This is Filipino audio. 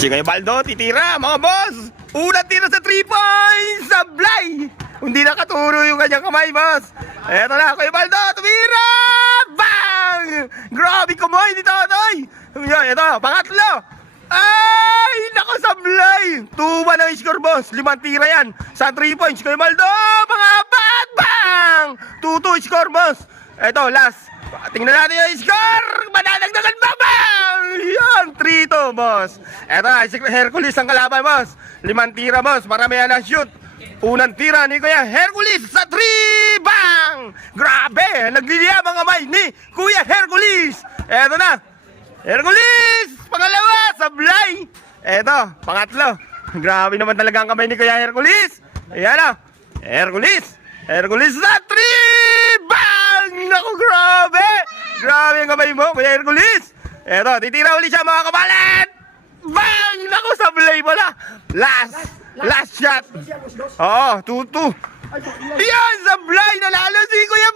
Si Kuya Baldo, titira mga boss. Unang tira sa 3 points. Sablay. Hindi nakaturo yung kanyang kamay, boss. Eto na, Kuya Baldo, tumira. Bang! Grabe kumoy ni Totoy. Eto, pangatlo. Ay, naku, sablay. 2-1 ang score, boss. 5 tira yan sa 3 points. Kuya Baldo, pangapat. Bang! 2-2 score, boss. Eto, last. Tingnan natin yung score. Mananagdagan ba? Bang! Yan, 3-2, boss. Eto na, si Hercules ang kalaban, boss. 5 tira, boss. Marami yan ang shoot. Unang tira ni Kuya Hercules sa 3. Bang! Grabe! Nagliliyab ang kamay ni Kuya Hercules. Eto na. Hercules! Pangalawa! Sablay! Eto, pangatlo. Grabe naman talaga ang kamay ni Kuya Hercules. Ayan na. Hercules! Hercules sa 3! Bang! Naku, grabe! Grabe ang kamay mo, Kuya Hercules. Eto, titira ulit siya mga kabalit. Bang! Naku, sablay pala. Last shot. Oo, 2-2. Yan, sablay. Nanalo si Kuya